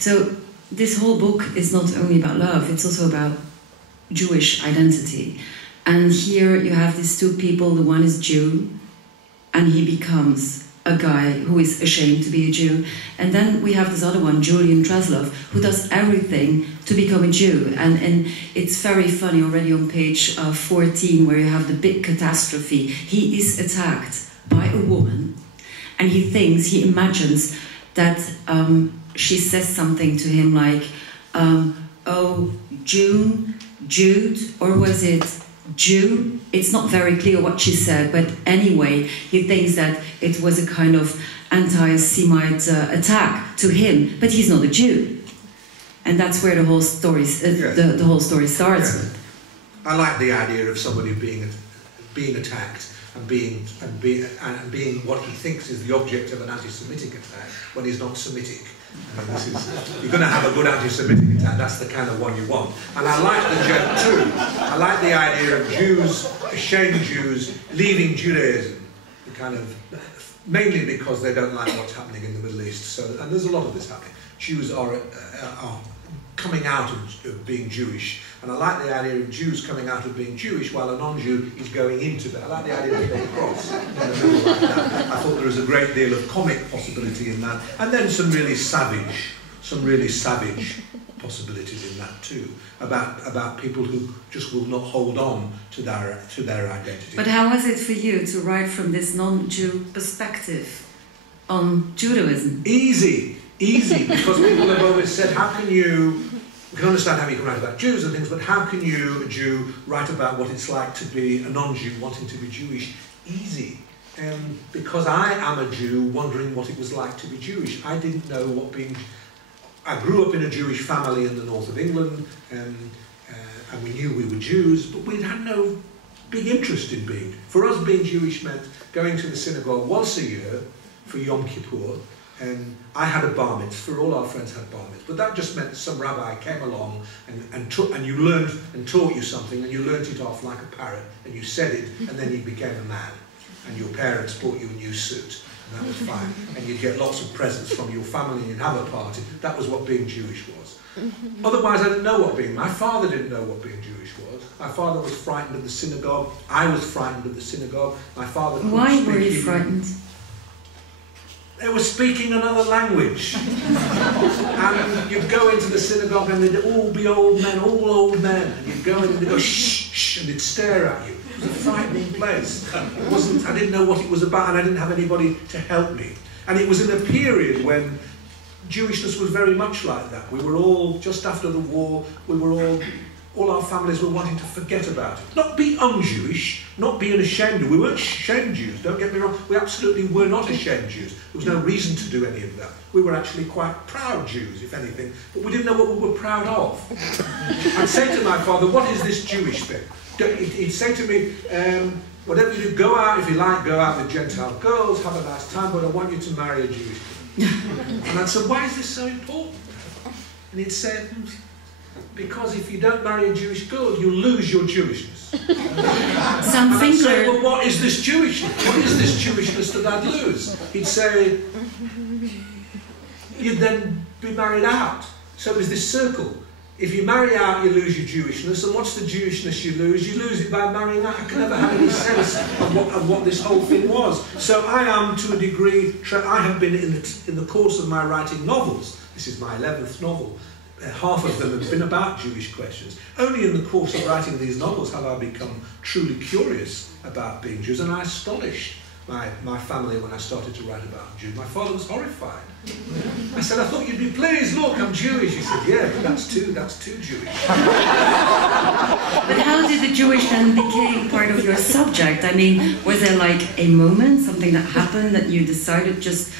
So this whole book is not only about love, it's also about Jewish identity. And here you have these two people, the one is Jew, and he becomes a guy who is ashamed to be a Jew. And then we have this other one, Julian Treslov, who does everything to become a Jew. And it's very funny already on page 14, where you have the big catastrophe. He is attacked by a woman, and he imagines that she says something to him like, oh, June, Jude, or was it Jew? It's not very clear what she said, but anyway, he thinks that it was a kind of anti-Semite attack to him, but he's not a Jew, and that's where the whole story the whole story starts with. I like the idea of somebody being attacked and being what he thinks is the object of an anti-Semitic attack when he's not Semitic. I mean, you're going to have a good anti-Semitic attack. That's the kind of one you want. And I like the joke too. I like the idea of Jews, ashamed Jews, leaving Judaism, mainly because they don't like what's happening in the Middle East. And there's a lot of this happening. Jews are coming out of being Jewish. And I like the idea of Jews coming out of being Jewish while a non-Jew is going into that. I like the idea of the cross in the middle like that. I thought there was a great deal of comic possibility in that. And then some really savage possibilities in that too. About people who just will not hold on to their identity. But how was it for you to write from this non-Jew perspective on Judaism? Easy, because people have always said, how can you... We can understand how you can write about Jews and things, but how can you, a Jew, write about what it's like to be a non-Jew wanting to be Jewish? Easy. Because I am a Jew wondering what it was like to be Jewish. I didn't know what being... I grew up in a Jewish family in the north of England, and we knew we were Jews, but we had no big interest in being. For us, being Jewish meant going to the synagogue once a year for Yom Kippur. I had a bar mitzvah, all our friends had bar mitzvahs, but that just meant some rabbi came along and you learned and taught you something, and you learnt it off like a parrot, and you said it, and then you became a man, and your parents bought you a new suit, and that was fine, and you'd get lots of presents from your family, and you'd have a party. That was what being Jewish was. Otherwise, I didn't know what being... My father didn't know what being Jewish was. My father was frightened of the synagogue. I was frightened of the synagogue. My father... Why were you frightened? They were speaking another language. And you'd go into the synagogue and they'd all be old men, all old men. And you'd go in and they'd go, shh, shh, and they'd stare at you. It was a frightening place. I didn't know what it was about, and I didn't have anybody to help me. And it was in a period when Jewishness was very much like that. We were all, just after the war, all our families were wanting to forget about it. Not be un-Jewish, not be ashamed. We weren't ashamed Jews, don't get me wrong. We absolutely were not ashamed Jews. There was no reason to do any of that. We were actually quite proud Jews, if anything, but we didn't know what we were proud of. I'd say to my father, what is this Jewish thing? He'd say to me, whatever you do, go out, if you like, go out with Gentile girls, have a nice time, but I want you to marry a Jewish girl. And I'd say, why is this so important? And he'd say, because if you don't marry a Jewish girl, you'll lose your Jewishness. Some and I'd say, Finkler... well, what is this Jewishness? What is this Jewishness that I'd lose? He'd say, you'd then be married out. So it was this circle. If you marry out, you lose your Jewishness. And what's the Jewishness you lose? You lose it by marrying out. I can never have any sense of what this whole thing was. So I am, to a degree, I have been in the course of my writing novels. This is my 11th novel. Half of them have been about Jewish questions. Only in the course of writing these novels have I become truly curious about being Jews, and I astonished my family when I started to write about Jews. My father was horrified. I said, I thought you'd be pleased, look, I'm Jewish. He said, yeah, that's too Jewish. But how did the Jewish then become part of your subject? I mean, was there like a moment, something that happened that you decided just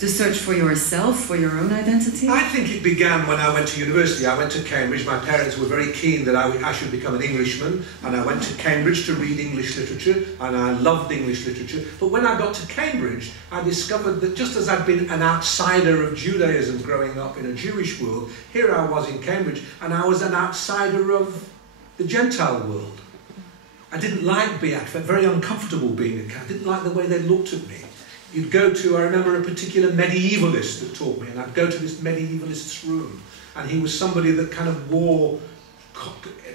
to search for yourself, for your own identity? I think it began when I went to university. I went to Cambridge. My parents were very keen that I should become an Englishman, and I went to Cambridge to read English literature, and I loved English literature. But when I got to Cambridge, I discovered that just as I'd been an outsider of Judaism growing up in a Jewish world, here I was in Cambridge, and I was an outsider of the Gentile world. I didn't like being, I felt very uncomfortable being a Catholic. I didn't like the way they looked at me. you'd go to, I remember a particular medievalist that taught me, and I'd go to this medievalist's room, and he was somebody that kind of wore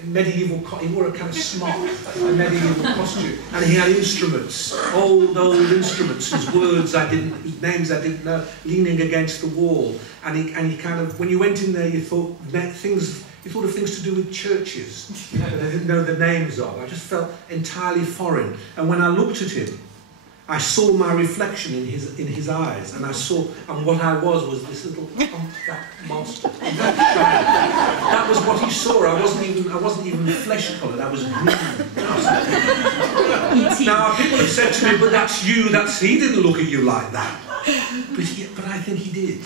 he wore a kind of smock, a medieval costume, and he had instruments, old instruments, whose names I didn't know, leaning against the wall, and he kind of, when you went in there, you thought of things to do with churches that I didn't know the names of. I just felt entirely foreign, and when I looked at him, I saw my reflection in his eyes, and what I was this little humpbacked monster. That was what he saw. I wasn't even flesh coloured. I was green. Now people have said to me, "But that's you. He didn't look at you like that." But I think he did.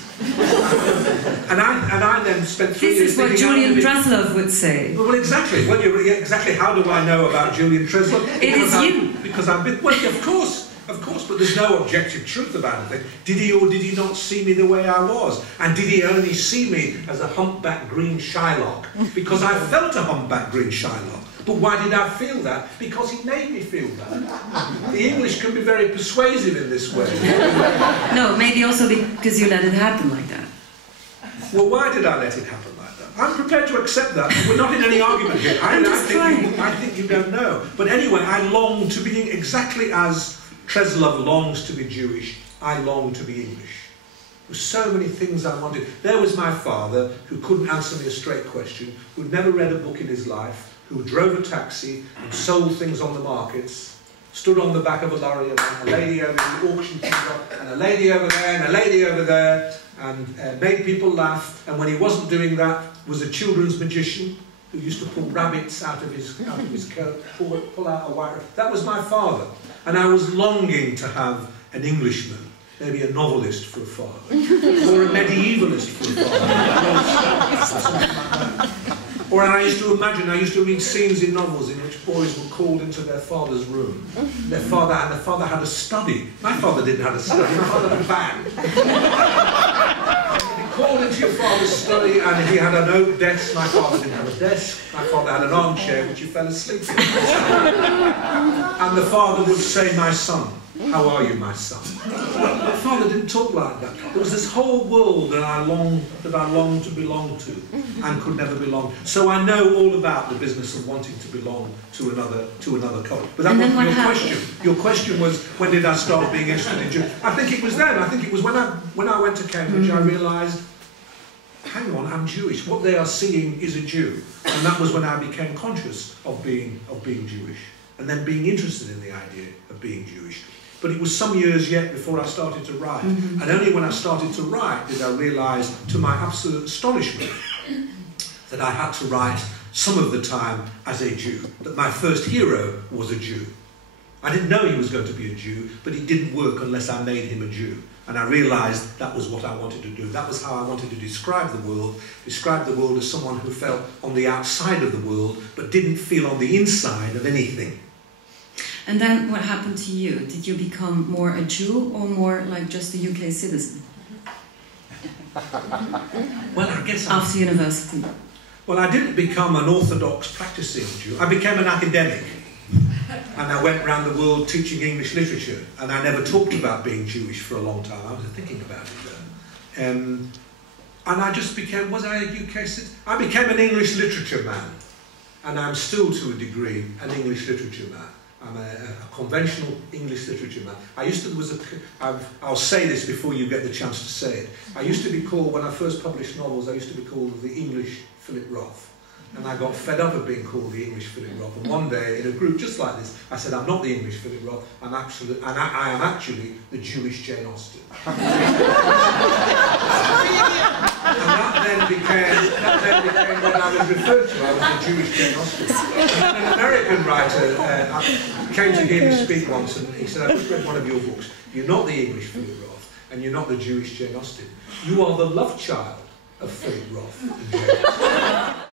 and I then spent 3 years. This is what Julian Treslov would say. Well, exactly. Well, exactly. How do I know about Julian Treslov? It is you. Because I've been. Well, of course. Of course, but there's no objective truth about it. Did he or did he not see me the way I was? And did he only see me as a humpback green Shylock? Because I felt a humpback green Shylock. But why did I feel that? Because he made me feel that. The English can be very persuasive in this way. No, maybe also because you let it happen like that. Well, why did I let it happen like that? I'm prepared to accept that. We're not in any argument here. I think you don't know. But anyway, I long to be exactly as Treslov longs to be Jewish, I long to be English. There were so many things I wanted. There was my father, who couldn't answer me a straight question, who'd never read a book in his life, who drove a taxi and sold things on the markets, stood on the back of a lorry, and a lady over the auction things up, and a lady over there, and a lady over there, and made people laugh. And when he wasn't doing that, was a children's magician who used to pull rabbits out of his coat, pull out a wire. That was my father. And I was longing to have an Englishman, maybe a novelist for a father, or a medievalist for a father. Or I used to read scenes in novels in which boys were called into their father's room. And the father had a study. My father didn't have a study, my father had a band. Called into your father's study, and he had an oak desk. My father didn't have a desk. My father had an armchair which he fell asleep in. And the father would say, "My son, how are you, my son?" My father didn't talk like that. There was this whole world that I longed to belong to, and could never belong. So I know all about the business of wanting to belong to another culture. But that wasn't your question. Your question was, when did I start being interested in Jews? I think it was then. I think it was when I went to Cambridge. I realised, hang on, I'm Jewish. What they are seeing is a Jew, and that was when I became conscious of being Jewish, and then being interested in the idea of being Jewish. But it was some years yet before I started to write, and only when I started to write did I realise, to my absolute astonishment, that I had to write some of the time as a Jew, that my first hero was a Jew. I didn't know he was going to be a Jew, but it didn't work unless I made him a Jew. And I realised that was what I wanted to do. That was how I wanted to describe the world as someone who felt on the outside of the world, but didn't feel on the inside of anything. And then what happened to you? Did you become more a Jew or more like just a UK citizen? Well, I guess after university. Well, I didn't become an orthodox practicing Jew. I became an academic. And I went around the world teaching English literature, and I never talked about being Jewish for a long time. I was thinking about it though. And I just became, was I a UK citizen? I became an English literature man. And I'm still, to a degree, an English literature man. I'm a conventional English literature man. I'll say this before you get the chance to say it. I used to be called, when I first published novels, I used to be called the English Philip Roth. And I got fed up of being called the English Philip Roth. And one day, in a group just like this, I said, I'm not the English Philip Roth, I am actually the Jewish Jane Austen. And that then became what I was referred to. I was the Jewish Jane Austen. And an American writer came to hear me speak once, and he said, I've just read one of your books. You're not the English Philip Roth, and you're not the Jewish Jane Austen. You are the love child of Philip Roth and Jane Austen.